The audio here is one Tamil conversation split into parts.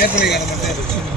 மேற்படிக்கான மட்டும்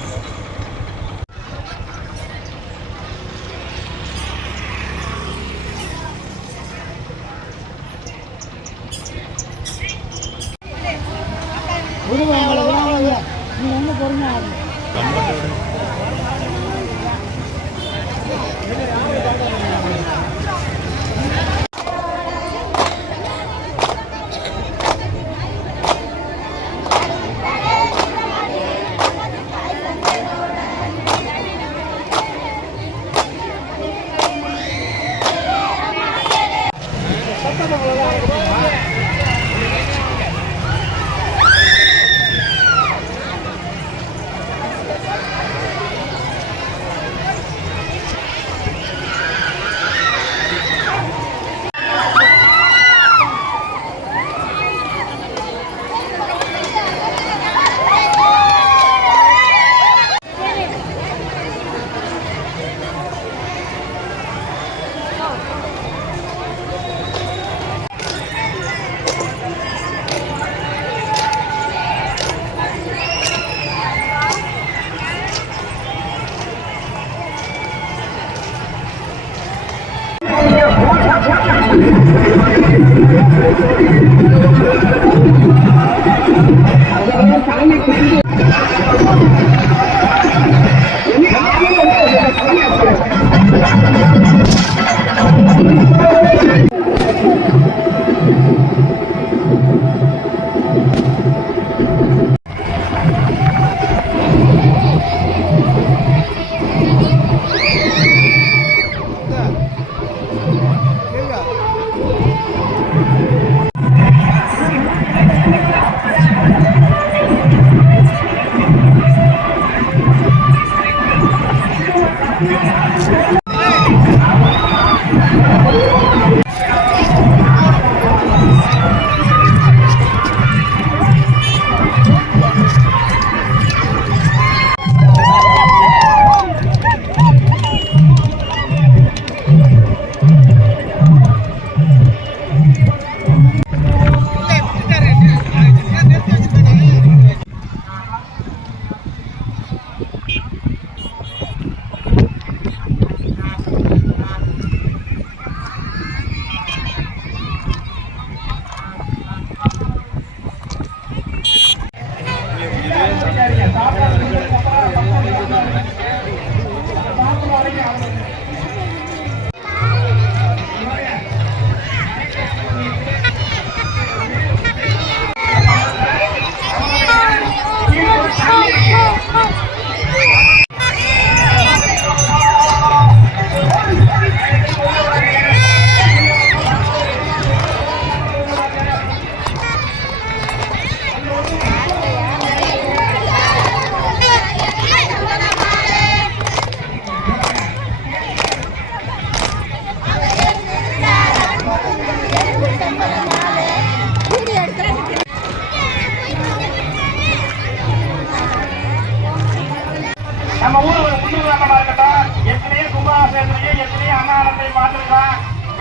நம்ம ஊர் ஒரு முன்னுதாரணமா இருக்கட்டும். எத்தனையோ கும்பாபிஷேகத்திலேயே எத்தனையோ அன்னதானத்தை பார்த்துருக்கோம்.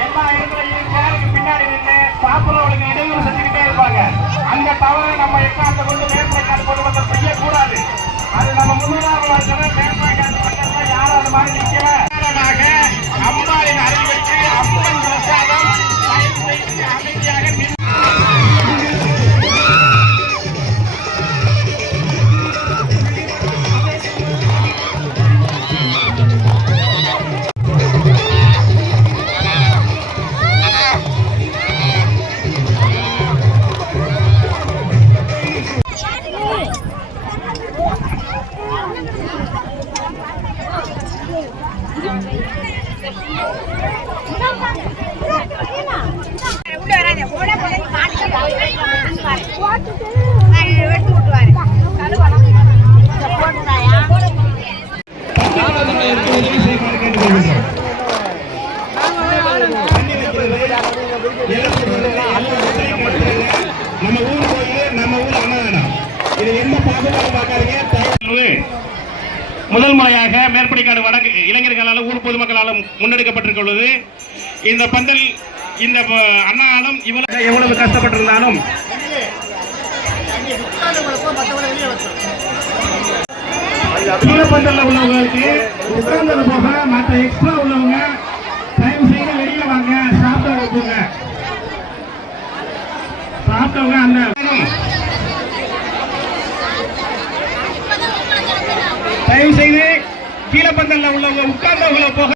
எல்லா இடத்துலையும் சேருக்கு பின்னாடி நின்று சாப்பிட்றவங்களுக்கு இடையூறு செஞ்சுக்கிட்டே இருப்பாங்க. அந்த தவறை நம்ம எக்காந்த கொண்டு மேற்படைக்காட்டு பொதுமக்கள் செய்யக்கூடாது. அது நம்ம முன்னுதாரணமா இருக்கிற மேற்படைக்காட்டு மக்கள் யாரும் அந்த மாதிரி நிற்கல. அம்பாவின் அருள் வச்சு அம்மன் பிரசாதம் அமைதியாக நம்ம ஊர் கோயில் நம்ம ஊர் அன்னதானம் இது எந்த பாகுபாடும் பார்க்காதீங்க. முதல் முறையாக மேற்படிக்காடு வடக்கு இளைஞர்களால் ஊர் பொதுமக்களால் முன்னெடுக்கப்பட்டிருக்கிறது. இந்த பந்தல் இந்த அன்னதானம் எவ்வளவு கஷ்டப்பட்டிருந்தாலும் கீழப்பந்தல்ல உள்ளவங்களுக்கு உட்கார்ந்தது போக மற்ற எக்ஸ்ட்ரா உள்ளவங்க தயவு செய்து வெளியில வாங்க. சாப்பிட்டவங்க அந்த தயவு செய்து கீழப்பந்தல்ல உள்ளவங்க உட்கார்ந்தவங்களை போக